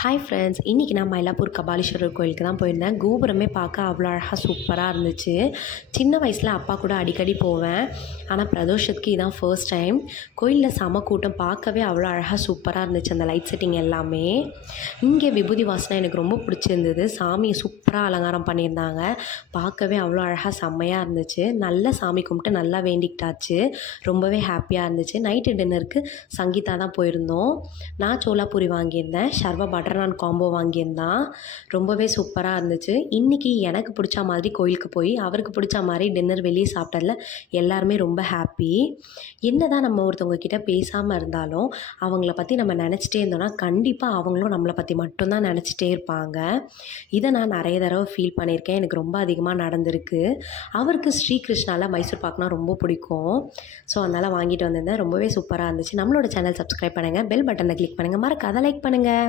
Hi friends, இன்றைக்கி நான் மயிலாப்பூர் கபாலீஸ்வரர் கோயிலுக்கு தான் போயிருந்தேன். கோபுரமே பார்க்க அவ்வளோ அழகாக சூப்பராக இருந்துச்சு. சின்ன வயசில் அப்பா கூட அடிக்கடி போவேன். ஆனால் பிரதோஷத்துக்கு இதான் ஃபர்ஸ்ட் டைம். கோயிலில் செம கூட்டம், பார்க்கவே அவ்வளோ அழகாக சூப்பராக இருந்துச்சு அந்த லைட் செட்டிங் எல்லாமே. இங்கே விபூதி வாசனை எனக்கு ரொம்ப பிடிச்சிருந்தது. சாமியை சூப்பராக அலங்காரம் பண்ணியிருந்தாங்க. பார்க்கவே அவ்வளோ அழகாக செம்மையாக இருந்துச்சு. நல்லா சாமி கும்பிட்டு நல்லா வேண்டிக்கிட்டாச்சு. ரொம்பவே ஹாப்பியாக இருந்துச்சு. நைட்டு டின்னருக்கு சங்கீதா தான் போயிருந்தோம். நான் சோலாபூரி வாங்கியிருந்தேன். ஷர்வா பட்டர் நான் காம்போ வாங்கியிருந்தான். ரொம்பவே சூப்பராக இருந்துச்சு. இன்றைக்கி எனக்கு பிடிச்ச மாதிரி கோயிலுக்கு போய் அவருக்கு பிடிச்ச மாதிரி டின்னர் வெளியே சாப்பிட்டதில் எல்லாருமே ரொம்ப ஹாப்பி. என்ன தான் நம்ம ஒருத்தவங்க கிட்ட பேசாமல் இருந்தாலும் அவங்கள பற்றி நம்ம நினச்சிட்டே இருந்தோம்னா கண்டிப்பாக அவங்களும் நம்மளை பற்றி மட்டும்தான் நினச்சிட்டே இருப்பாங்க. இதை நான் நிறைய தடவை ஃபீல் பண்ணியிருக்கேன். எனக்கு ரொம்ப அதிகமாக நடந்திருக்கு. அவருக்கு ஸ்ரீகிருஷ்ணாவில் மைசூர் பாக்குனா ரொம்ப பிடிக்கும். ஸோ அதனால் வாங்கிட்டு வந்திருந்தேன். ரொம்பவே சூப்பராக இருந்துச்சு. நம்மளோட சேனல் சப்ஸ்கிரைப் பண்ணுங்கள், பெல் பட்டனை கிளிக் பண்ணுங்கள், மறக்காத லைக் பண்ணுங்கள்.